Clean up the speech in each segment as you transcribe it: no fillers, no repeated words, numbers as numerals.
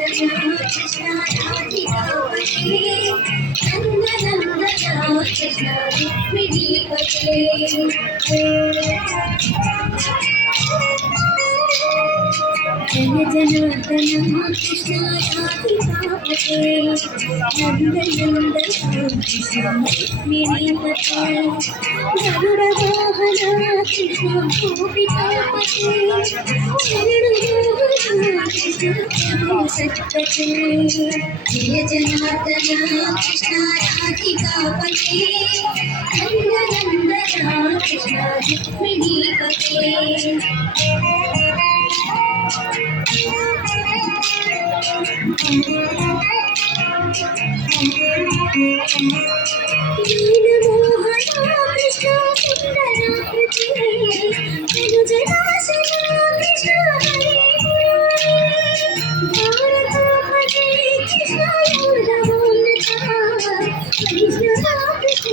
कृष्ण राधिकापते नन्दनन्दना कृष्ण रुक्मिणीपते जय जनार्दना कृष्ण राधिकापते नन्दनन्दना कृष्ण रुक्मिणीपते गरुडवाहना कृष्ण गोपिकापते शरणमोहना कृष्ण सत्पते जय जनार्दना कृष्ण राधिकापते नन्दनन्दना कृष्ण रुक्मिणीपते नीलमोहना कृष्ण सुन्दराकृते अनुजनाशना कृष्ण हरे भारतापते कृष्ण यादवोन्नता वैष्णवाकृते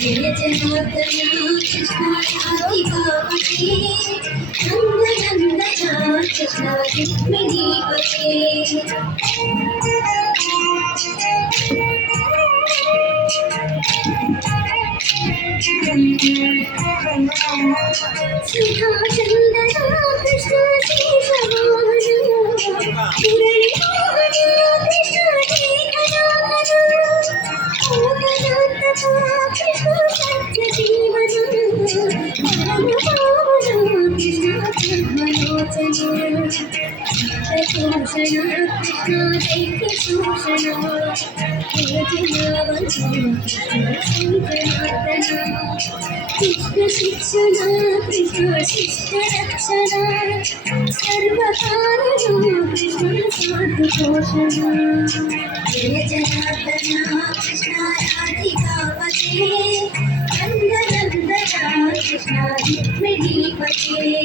जय जनार्दना कृष्ण राधिकापते नन्दनन्दना कृष्ण रुक्मिणीपते सुधाचन्दना कृष्ण शेषवाहना मुरलीमोहना कृष्ण लेखनाथना ओमनाथका कृष्ण सत्यजीवना परमपावना कृष्ण ब्रह्मलोचना सत्यभूषणा कृष्ण दैत्यभूषणा कृष्ण शिक्षणा कृष्ण शिष्टरक्षणा सर्वकारणा कृष्ण साधुपोषणा जय जनार्दना कृष्ण राधिकापते नन्दनन्दना कृष्ण रुक्मिणीपते।